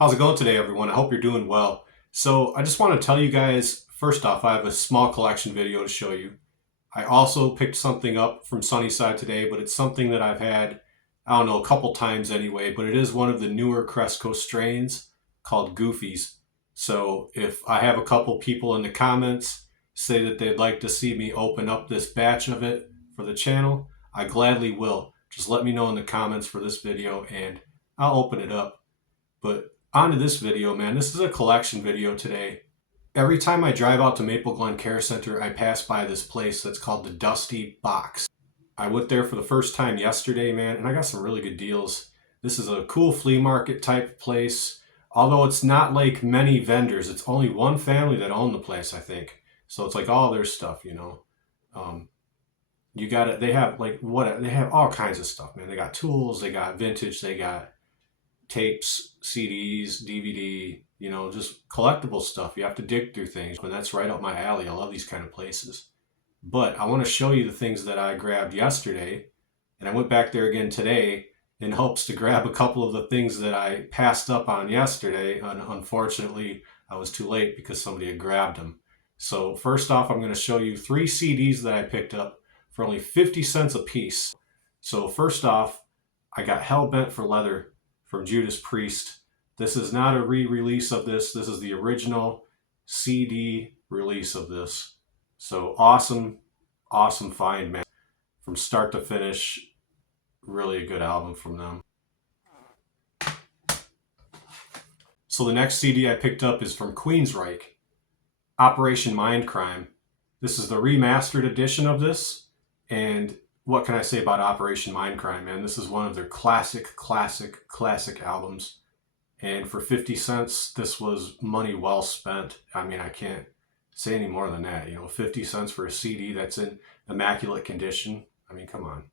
How's it going today, everyone? I hope you're doing well. So I just want to tell you guys, first off, I have a small collection video to show you. I also picked something up from Sunnyside today, but it's something that I've had, I don't know, a couple times anyway, but it is one of the newer Cresco strains called Goofies. So if I have a couple people in the comments say that they'd like to see me open up this batch of it for the channel, I gladly will. Just let me know in the comments for this video and I'll open it up. But on to this video, man. This is a collection video today. Every time I drive out to Maple Glen Care Center, I pass by this place that's called the Dusty Box. I went there for the first time yesterday, man, and I got some really good deals. This is a cool flea market type place. Although it's not like many vendors, it's only one family that own the place, I think. So it's like all their stuff, you know. You got it. They have like what? They have all kinds of stuff, man. They got tools, they got vintage, they got tapes, CDs, DVD, you know, just collectible stuff. You have to dig through things, and that's right up my alley. I love these kind of places. But I want to show you the things that I grabbed yesterday, and I went back there again today in hopes to grab a couple of the things that I passed up on yesterday, and unfortunately I was too late because somebody had grabbed them. So first off, I'm going to show you 3 CDs that I picked up for only 50 cents a piece. So first off, I got Hell Bent for Leather from Judas Priest. This is not a re-release of this. This is the original CD release of this. So awesome, awesome find, man. From start to finish, really a good album from them. So the next CD I picked up is from Queensryche, Operation Mindcrime. This is the remastered edition of this, and what can I say about Operation Mindcrime, man? This is one of their classic albums. And for 50 cents, this was money well spent. I mean, I can't say any more than that. You know, 50 cents for a CD that's in immaculate condition. I mean, come on.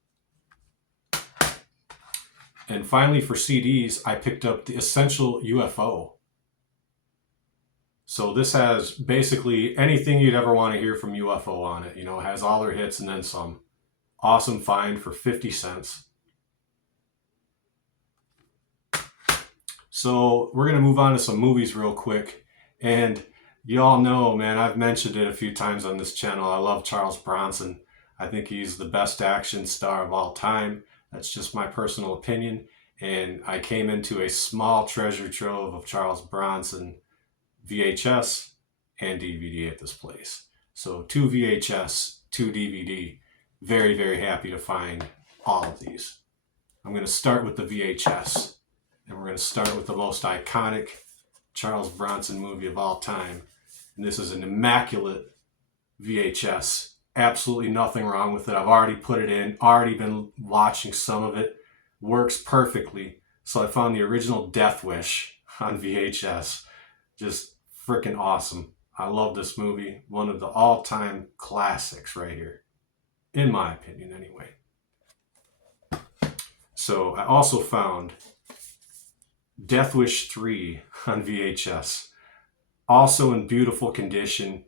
And finally, for CDs, I picked up the Essential UFO. So this has basically anything you'd ever want to hear from UFO on it. You know, it has all their hits and then some. Awesome find for 50 cents. So we're going to move on to some movies real quick. And you all know, man, I've mentioned it a few times on this channel. I love Charles Bronson. I think he's the best action star of all time. That's just my personal opinion. And I came into a small treasure trove of Charles Bronson VHS and DVD at this place. So 2 VHS, 2 DVD. Very, very happy to find all of these. I'm going to start with the VHS. And we're going to start with the most iconic Charles Bronson movie of all time. And this is an immaculate VHS. Absolutely nothing wrong with it. I've already put it in, already been watching some of it. Works perfectly. So I found the original Death Wish on VHS. Just freaking awesome. I love this movie. One of the all-time classics right here. In my opinion, anyway. So I also found Death Wish 3 on VHS. Also in beautiful condition.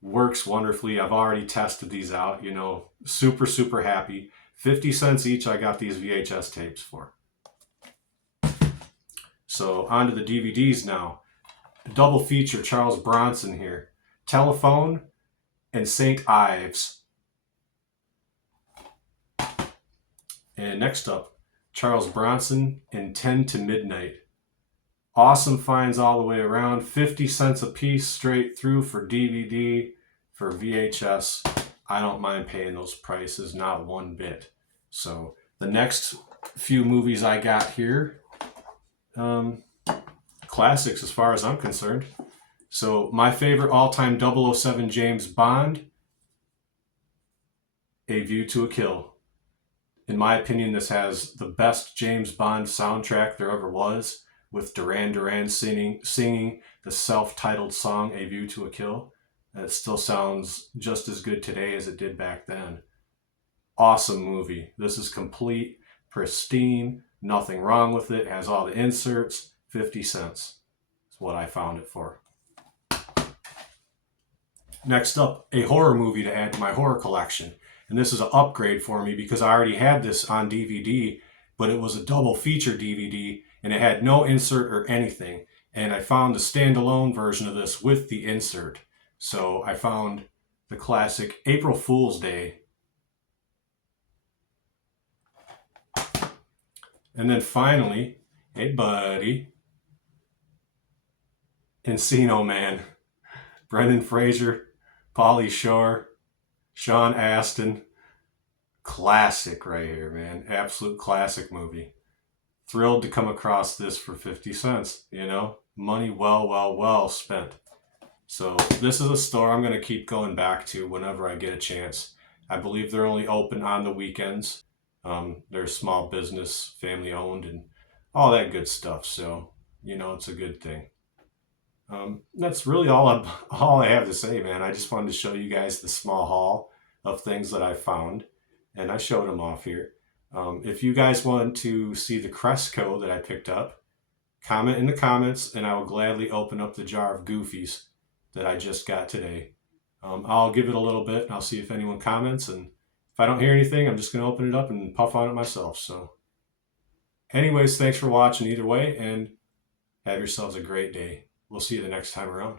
Works wonderfully. I've already tested these out, you know. Super, super happy. 50 cents each I got these VHS tapes for. So on to the DVDs now. Double feature Charles Bronson here. Telephone and St. Ives. And next up, Charles Bronson and 10 to Midnight. Awesome finds all the way around. 50 cents a piece straight through for DVD, for VHS. I don't mind paying those prices, not one bit. So the next few movies I got here, classics as far as I'm concerned. So my favorite all-time 007 James Bond, A View to a Kill. In my opinion, this has the best James Bond soundtrack there ever was, with Duran Duran singing the self-titled song, A View to a Kill. And it still sounds just as good today as it did back then. Awesome movie. This is complete, pristine, nothing wrong with it. Has all the inserts, 50 cents. That's what I found it for. Next up, a horror movie to add to my horror collection. And this is an upgrade for me because I already had this on DVD, but it was a double feature DVD and it had no insert or anything. And I found the standalone version of this with the insert. So I found the classic April Fool's Day. And then finally, hey buddy, Encino Man, Brendan Fraser, Pauly Shore, Sean Astin. Classic right here, man. Absolute classic movie. Thrilled to come across this for 50 cents, you know? Money well spent. So this is a store I'm going to keep going back to whenever I get a chance. I believe they're only open on the weekends. They're small business, family owned, and all that good stuff. So, you know, it's a good thing. That's really all I have to say, man. I just wanted to show you guys the small haul of things that I found, and I showed them off here. If you guys want to see the Cresco that I picked up, comment in the comments, and I will gladly open up the jar of Goofies that I just got today. I'll give it a little bit, and I'll see if anyone comments, and if I don't hear anything, I'm just going to open it up and puff on it myself. So anyways, thanks for watching either way, and have yourselves a great day. We'll see you the next time around.